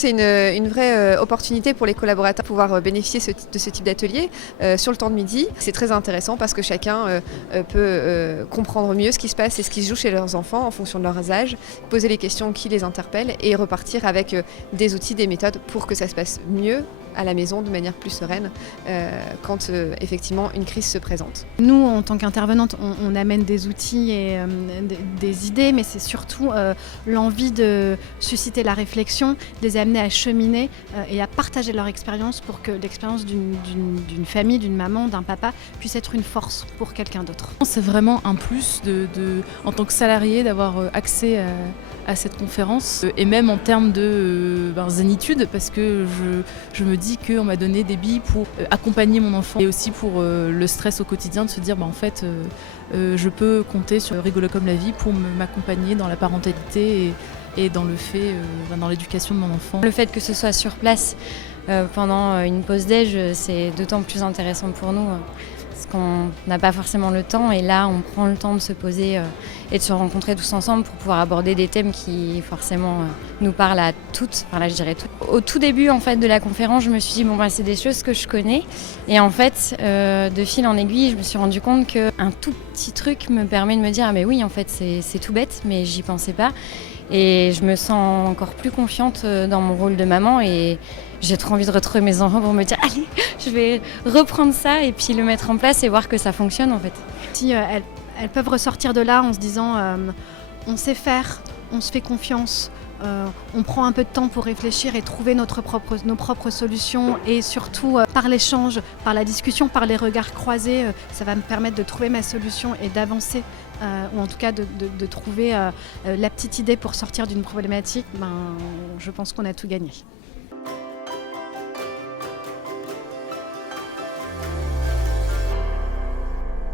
C'est une vraie opportunité pour les collaborateurs de pouvoir bénéficier de ce type d'atelier sur le temps de midi. C'est très intéressant parce que chacun peut comprendre mieux ce qui se passe et ce qui se joue chez leurs enfants en fonction de leurs âges, poser les questions qui les interpellent et repartir avec des outils, des méthodes pour que ça se passe mieux à la maison de manière plus sereine quand effectivement une crise se présente. Nous, en tant qu'intervenante, on amène des outils et des idées, mais c'est surtout l'envie de susciter la réflexion, de les amener à cheminer et à partager leur expérience pour que l'expérience d'une famille, d'une maman, d'un papa puisse être une force pour quelqu'un d'autre. C'est vraiment un plus en tant que salarié d'avoir accès à cette conférence et même en termes de zénitude parce que je me dis qu'on m'a donné des billes pour accompagner mon enfant et aussi pour le stress au quotidien de se dire en fait je peux compter sur Rigolo comme la vie pour m'accompagner dans la parentalité et dans le fait, dans l'éducation de mon enfant. Le fait que ce soit sur place pendant une pause déj, c'est d'autant plus intéressant pour nous. Parce qu'on n'a pas forcément le temps et là on prend le temps de se poser et de se rencontrer tous ensemble pour pouvoir aborder des thèmes qui forcément nous parlent à toutes, enfin là je dirais toutes. Au tout début en fait de la conférence je me suis dit c'est des choses que je connais et en fait de fil en aiguille je me suis rendu compte qu'un tout petit truc me permet de me dire mais oui en fait c'est tout bête mais j'y pensais pas et je me sens encore plus confiante dans mon rôle de maman et j'ai trop envie de retrouver mes enfants pour me dire allez, je vais reprendre ça et puis le mettre en place et voir que ça fonctionne en fait. Si elles peuvent ressortir de là en se disant on sait faire, on se fait confiance, on prend un peu de temps pour réfléchir et trouver nos propres solutions et surtout par l'échange, par la discussion, par les regards croisés, ça va me permettre de trouver ma solution et d'avancer ou en tout cas de trouver la petite idée pour sortir d'une problématique, je pense qu'on a tout gagné.